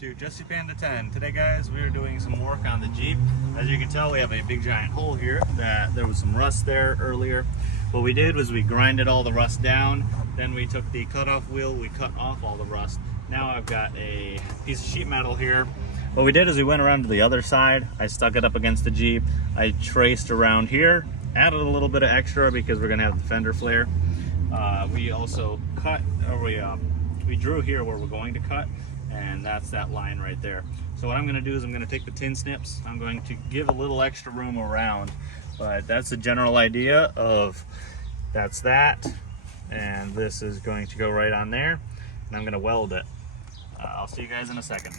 to Jesse Panda 10. Today guys, we are doing some work on the Jeep. As you can tell, we have a big giant hole here that there was some rust there earlier. What we did was we grinded all the rust down, then we took the cutoff wheel, we cut off all the rust. Now I've got a piece of sheet metal here. What we did is we went around to the other side, I stuck it up against the Jeep, I traced around here, added a little bit of extra because we're going to have the fender flare. We also cut, or we drew here where we're going to cut, and that's that line right there. So what I'm going to do is I'm going to take the tin snips, I'm going to give a little extra room around, but that's the general idea of that's that, and this is going to go right on there, and I'm going to weld it. I'll see you guys in a second.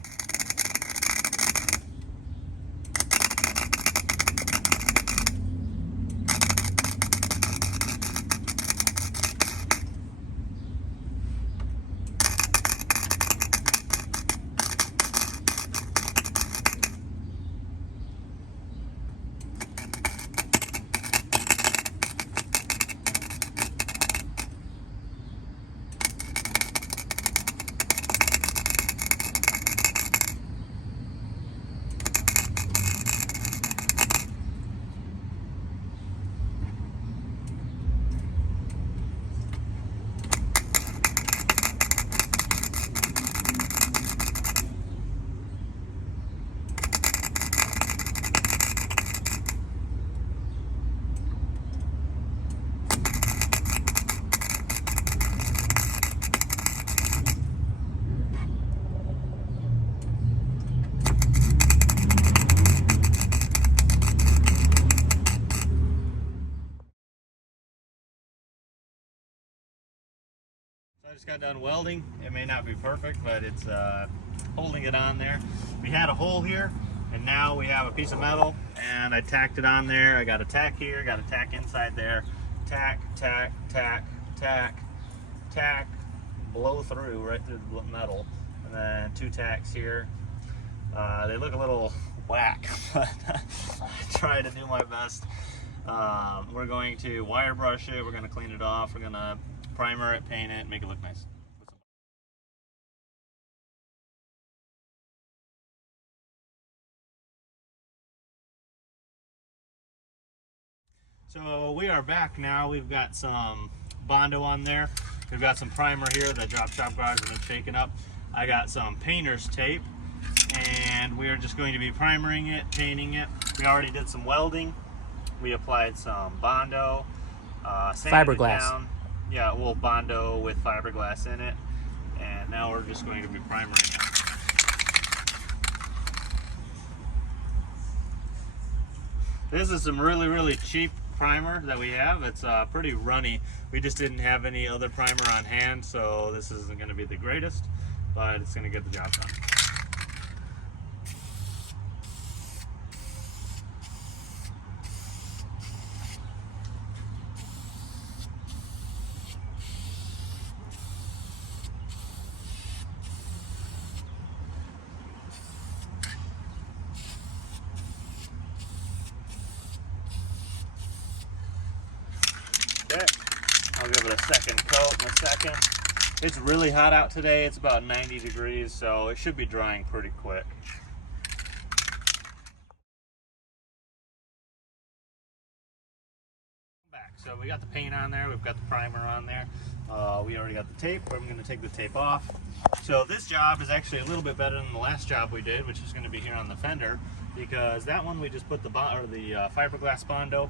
I just got done welding. It may not be perfect, but it's holding it on there. We had a hole here, and now we have a piece of metal, and I tacked it on there. I got a tack here, got a tack inside there. Tack, tack, tack, tack, tack, blow through, right through the metal. And then two tacks here. They look a little whack, but I try to do my best. We're going to wire brush it, we're going to clean it off, we're going to primer it, paint it, make it look nice. So we are back now. We've got some Bondo on there. We've got some primer here. The drop shop guys have been shaken up. I got some painter's tape, and we are just going to be primering it, painting it. We already did some welding. We applied some Bondo, Fiberglass. Down. Yeah, well, Bondo with fiberglass in it, and now we're just going to be primering it. This is some really cheap primer that we have. It's pretty runny. We just didn't have any other primer on hand, so this isn't going to be the greatest, but it's going to get the job done. Okay, I'll give it a second coat in a second. It's really hot out today. It's about 90 degrees, so it should be drying pretty quick. Back. So we got the paint on there, we've got the primer on there. We already got the tape. I'm going to take the tape off. So this job is actually a little bit better than the last job we did, which is going to be here on the fender, because that one we just put the fiberglass Bondo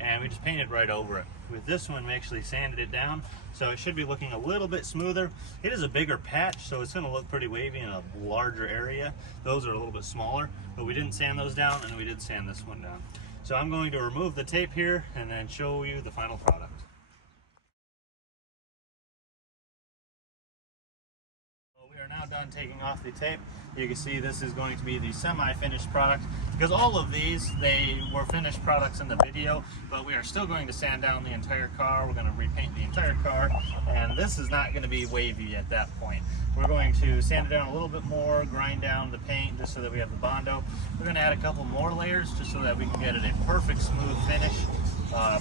and we just painted right over it. With this one, we actually sanded it down, so it should be looking a little bit smoother. It is a bigger patch, so it's going to look pretty wavy in a larger area. Those are a little bit smaller, but we didn't sand those down, and we did sand this one down. So I'm going to remove the tape here and then show you the final product. We are now done taking off the tape. You can see this is going to be the semi-finished product, because all of these, they were finished products in the video, but we are still going to sand down the entire car. We're going to repaint the entire car, and this is not going to be wavy at that point. We're going to sand it down a little bit more, grind down the paint just so that we have the Bondo. We're going to add a couple more layers just so that we can get it a perfect smooth finish.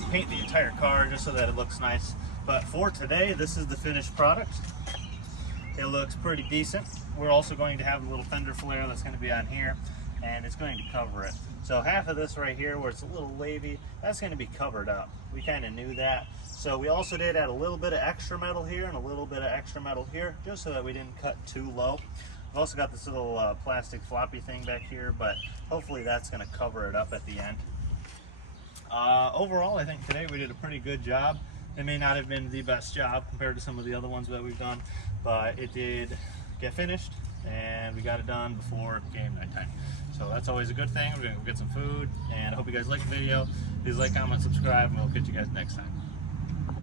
Paint the entire car just so that it looks nice. But for today, this is the finished product. it looks pretty decent. We're also going to have a little fender flare that's going to be on here, and it's going to cover it. So half of this right here where it's a little wavy, that's going to be covered up. We kind of knew that. So we also did add a little bit of extra metal here and a little bit of extra metal here, just so that we didn't cut too low. We've also got this little plastic floppy thing back here, but hopefully that's going to cover it up at the end. Overall, I think today we did a pretty good job. It may not have been the best job compared to some of the other ones that we've done, but it did get finished and we got it done before game night time. So that's always a good thing. We're gonna go get some food, and I hope you guys like the video. Please like, comment, subscribe, and we'll catch you guys next time.